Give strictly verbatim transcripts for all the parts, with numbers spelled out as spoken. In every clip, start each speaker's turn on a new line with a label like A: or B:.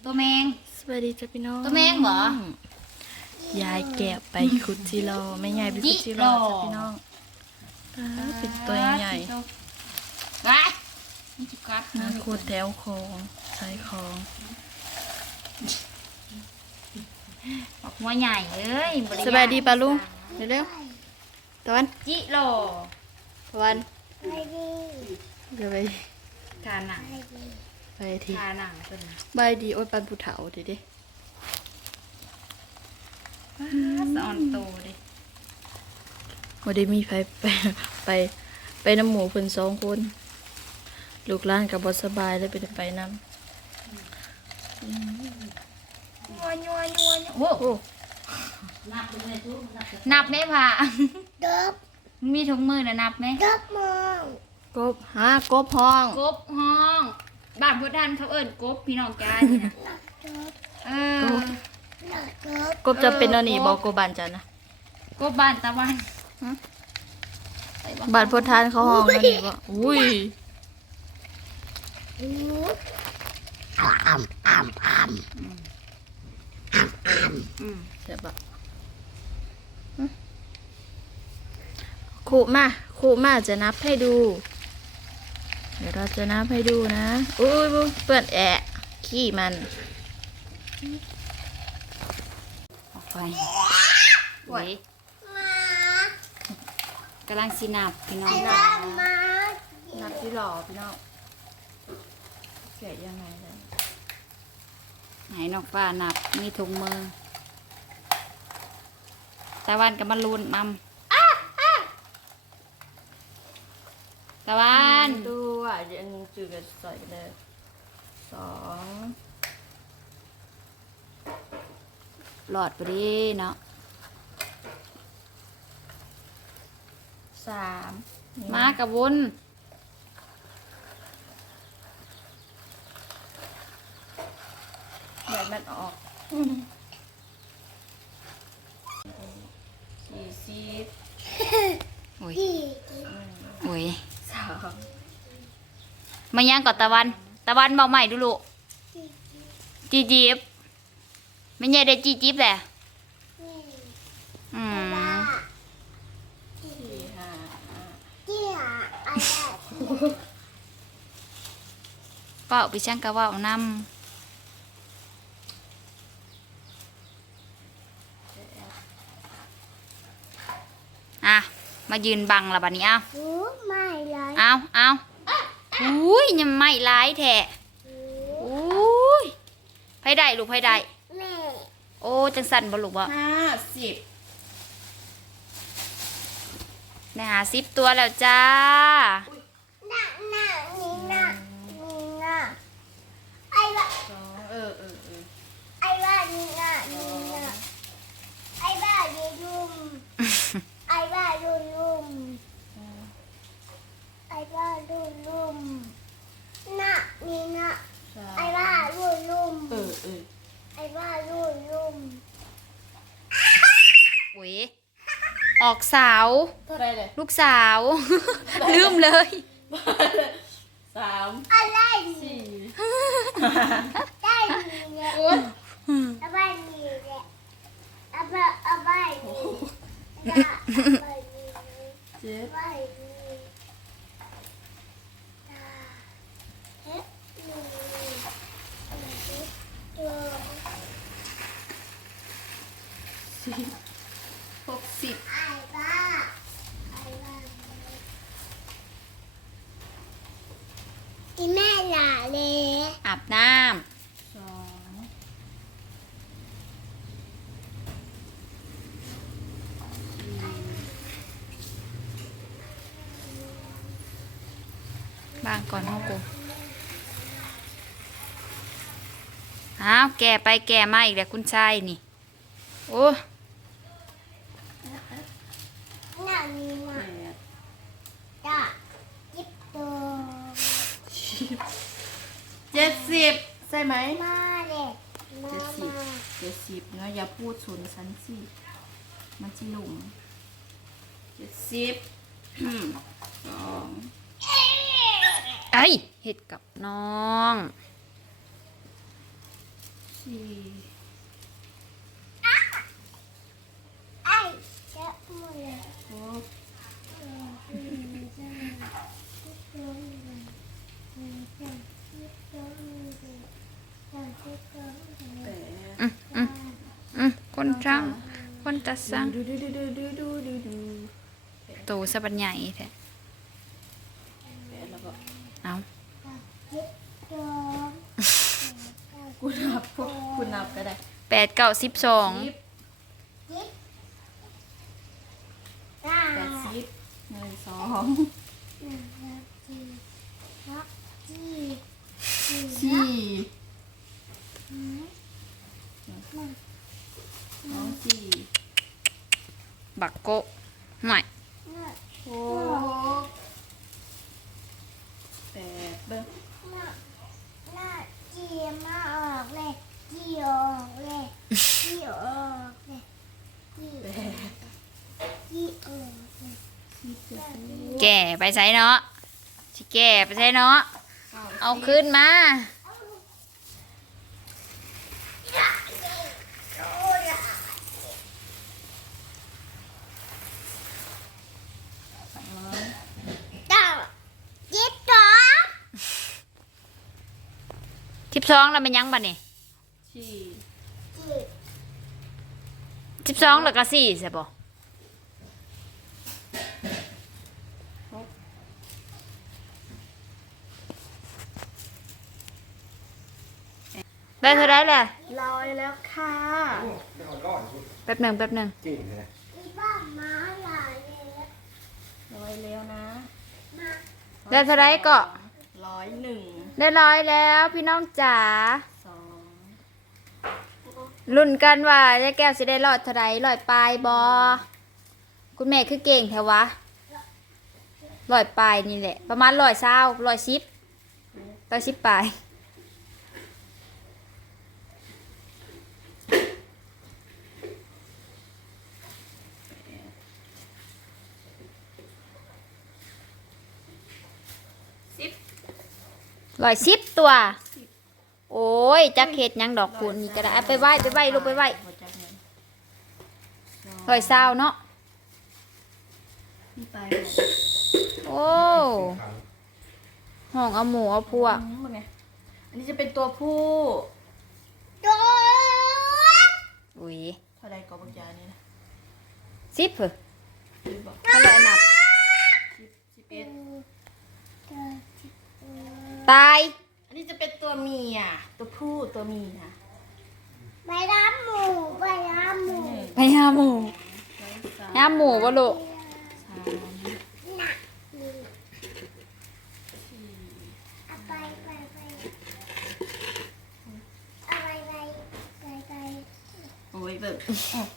A: ตัวแมง
B: สวัสดีจ้ะพี่น้อง
A: ตัวแมงเหร
B: อยายแกะไปขุดจิโร่ไม่ใหญ่ไปขุดจิโร่จ้ะพี่น้องเป็นตัวใหญ่
A: ไปนี่จิกัด
B: นะขุดแถวคลองใช้คลอง
A: บอกหัวใหญ่เอ้ย
B: สบายดีป่ะลุงเร็วๆตะวัน
A: จิโร่
B: ตะวันเดี๋ยวไป
A: ทาหนัง
B: ไปที
A: ทาหนังเป็น
B: ใบดีโอ้ยปันผูเถาดิดิ
A: สอนโตดิ
B: วันนี้มีไปไปไปไปน้ำหมูเพิ่นสองคนลูกหลานกับบสบายเลยไปไปน้ำ
A: ยัวยัวยัวโอ้โหนับไหมพ่ะ
C: นับ
A: มีถุงมือนะนับไหม
C: นับมอง
B: กบฮะกบห้อง
A: กบห้องบ้านพุทธันเขาเอิ้นกบพี่น้องจ้านี่นะเออก
B: บจะเป็นอันนี้บอกกบานจันนะ
A: กบบ้านตะวัน
B: บานพุทธานเขาห้องอันนี้บ่อุ้ย
C: อ้ามอ้ามอ้ามอ้าม
B: เดี๋ยวบ่ขู่มาขู่มาจะนับให้ดูเดี๋ยวเราจะนับให้ดูนะอุ้ยเปื้อนแอะขี้มัน
A: ออกไปโอ้ยกำลังสินับพี่น้อง
B: นับที่หล่อพี่น้องแกะยังไงเลย
A: ไหนนกฟ้านับมีถุงมือตะวันกับมันลูนมัมตะวัน
B: ดูอ่ะยังจืดใส่เลยสอง
A: หลอดไปดิเนาะ
B: สาม
A: มากับวุ้น
B: แบดมันออกสี่สิบ
A: โอ้ยโอ้ย
B: สาม
A: มาย่างก่อนตะวันตะวันเบาใหม่ดูลูกจีจีบไม่ใช่ได้จีจีบแหละอืม
B: สี่ห้า
C: ที่หาอะไร
A: เป่าไปช่างกะว่าน้ำอ่ะมายืนบังละบัดนี้เอา
C: ไม่เลย
A: เอาเอาอุ้ยยังไม่ร้ายแท้อุ้ยไผได้ลูกไผได้
C: แม่
A: โอ้จังสันบ่ลูกบ่
B: ห้าสิบ
A: ได้หาสิบตัวแล้วจ้า
C: น่ะน่ะนี่น่ะนี่น่ะไอ้บ้า
B: สองเออเออเออ
C: ไอ้บ้านี่น่ะนี่น่ะไอ้บ้าดีลุ่มไอ้บ้าลุ่มลุ่มไอ้บ้าลุ่มลุ่มน่ะนี่น่ะไอ้บ้าลุ่มลุ่ม
B: เออเออ
C: ไอ้บ้าลุ่มลุ่ม
A: โอ้ยออกสาว
B: เท่าไรเลย
A: ลูกสาว ลืมเลย
B: สาม
C: อะไร
B: สี่
C: ได้ดีเลยอาบ้าดีเลยอาบ้าอาบ้าดีอาบ้าดี
B: เจ็ด
C: อาบ้าดีเฮ้ยตัว
B: สิบหกสิบ
C: ไอ้บ้าไอ้บ้าอีแม่หล่าเลย
A: อาบน้
B: สอง
A: ำบางก่อนห้องกูอ้าวแก่ไปแก่มาอีกแล้วคุณชายนี่โอ้
C: หน้ามีหน้าจ้าจิ๊บตัว
B: เจ็ดสิบใช่ไหม
C: มาเลยมา
B: เจ็ดสิบ
C: มา
B: เจ็ดสิบเนาะอย่าพูดศูนย์ชั้นสิมันจิหลุมเจ็ดสิบสอง
A: ไอ้เห็ดกับน้อง
B: สี่
C: ไอ้เจ้ามือ
B: หก แปด
A: อืมอืมอืมคนช่างคนตัดสร้าง
B: ดูดูดูดูดูดูดูดู
A: โตสะบันใหญ่แท้
B: แปดแล้วก็
A: เอา
B: กูนับพวกกูนับก็ได้
A: แปดเก้าสิบสอง
B: สิบแปดสิบหนึ่งสองสี่สองสี่
A: บักโกะหน่อย
B: หกแปดเบิ้ง
C: หน้าจีมาออกเลยจีออกเลยจีออกเลยจี
B: แปด
C: จีออกเลย
B: สิบเจ็ด
A: แก่ไปใส่เนาะสิแก่ไปใส่เนาะ
B: เก้า
A: เอาขึ้นมา
C: เก้ายี่สิบสอง
A: สิบสองแล้วมันยังบัดนี่
B: สี่
C: จี
A: สิบสองแล้วก็สี่ใช่ปะได้เท่าไรแหละ
B: ลอยแล้วค่ะ
A: แป๊บหนึ่งแป๊บหนึ่ง
D: จริงเลย
C: อีบ้ามาหลายเลย
B: ลอยแล้วนะ
C: มา
A: ได้เท่าไรก็
B: ร้อยหนึ่ง
A: ได้ร้อยแล้วพี่น้องจ๋า
B: สอง
A: รุ่นกันว่าเจ๊แก้วสิได้รอดเท่าไรรอยปลายบอคุณแม่คือเก่งแถวะรอยปลายนี่แหละ ประมาณรอยเศร้ารอยสิบรอยสิบปลาย
B: สิบ
A: รอยสิบตัว โอ้ยจักเห็ดหยังดอกคุณนี่ก็ได้เอาไปไหว้ไปไหว้ลูกไปไหว้
B: หัวใจเงิน
A: รอยเศร้าเนาะ
B: นี่ไป
A: โอ้ห้องเอาหมูเอาพวก
B: อืมเป็นไงอันนี้จะเป็นตัวผู้
C: ตัว
A: อุ้ย
B: เท่าไรก็บางยานี่นะ
A: สิบเหรอ
B: สิบบอก
A: เท่าไหรนับ
B: สิบสิบเอ็ด
A: ตาย
B: อันนี้จะเป็นตัวเมียตัวผู้ตัวเมีย
C: ไปน้ำหมูไปน้ำหมู
A: ไปหาหมู
B: ร้อยสาม
A: หาหมูบ่ลูก
B: สาม
C: หนักเอาไปไปไปเอาไปไปไปไป
B: โอ้ยเบิก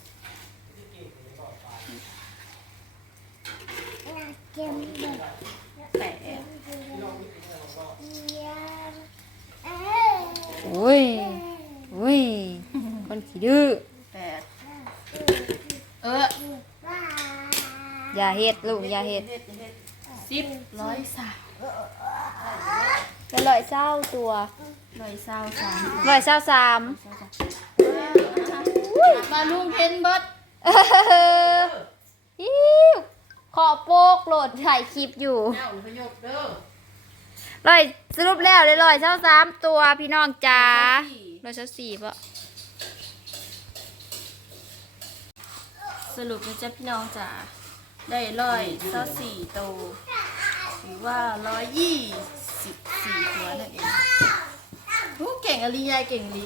C: หนักเก็บเด็ก
B: แปด
C: เยี่ยมเอ้ย
A: โอ้ยโอ้ยคนขี้ดื้อ
B: แปดเออ
C: บ้า
A: อย่าเฮ็ดลูกอย่าเฮ็ด
B: สิบร้อยสาม
A: ไปลอยเศร้าตัว
B: ร้อยเศร้าสาม
A: ลอยเศร้าสาม
B: มาลุงเพนเบิร์ด
A: เอออิ๊วขอโปกโหลดถ่ายคลิปอยู่
B: เจ้าพยศเด้อ
A: ลอยสรุปแล้วเลยลอยเศร้าสามตัวพี่น้องจ๋าลอยเศร้าสี่ปะ
B: สรุปนะจ๊ะพี่น้องจ๋าได้ร้อยเศร้าสี่ตัวหรือว่าร้อยยี่สิบสี่ตัวนั่นเองโอ้เก่งอลียายเก่งดี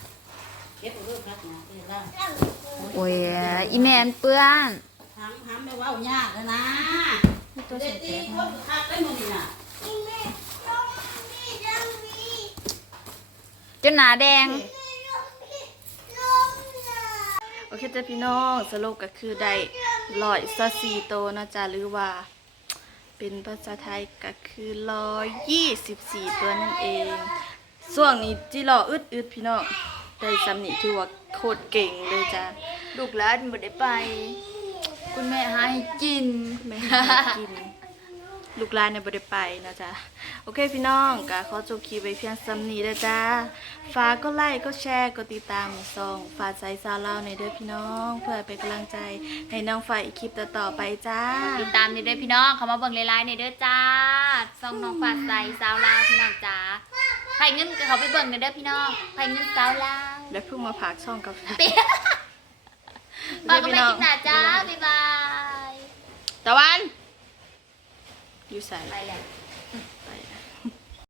A: โอ้ยอีแมนเปื้อน
E: ทำทำไม่ว่ายากแล้วนะ
B: นี่ตัว
E: เด็
B: สุ
E: ก
B: ด
E: ตี
B: แก่
E: คนคักได้หมดนี่น่ะ
C: อีแม่ต้องมีต้องมี
A: จนหนาแดง
C: ต้องมีต้องนะ
B: โอเคจ้ะพี่น้องสรุปก็คือได้ร้อยเศร้าสี่ตัวนะจ๊ะหรือว่า เป็นภาษาไทยก็คือร้อยยี่สิบสี่ตัวนั่นเองส่วงนี้จิรออึดอึดๆพี่น้องได้สำนิถือว่าโคตรเก่งเลยจ้ะ
A: ลูกหลานบ่ได้ไป คุณแม่หาให้กิน
B: ไม่ให้กิน
A: ม
B: ลูกหลานในบ่ได้ไปนะจ๊ะโอเคพี่น้องก็ขอจบคลิปไว้เพียงซ้ำนี้เด้อจ้าฝากก็ไลค์ก็แชร์ก็ติดตามส่องฝากใจสาวลาวในเด้อพี่น้อง เพื่อเป็นกำลังใจให้น้องฝ่ายอีกคลิปต่อๆไปจ้า
A: ติดตามนี่เด้อพี่น้องเขามาเบิ่งไลน์ในเด้อจ้าซองน้องฟ้าใสสาวลาวพี่น้องจ้าไผเงินก็เขาไปเบิ่งในเด้อพี่น้องไผเงินสาวลาว
B: แล้วเพิ่งมาผากช่องกับ
A: เตี้ยฝากกันไปกินหน้าจ้าบ๊ายบาย
B: ตะวันอยู่ใส่
A: ไปแล้ว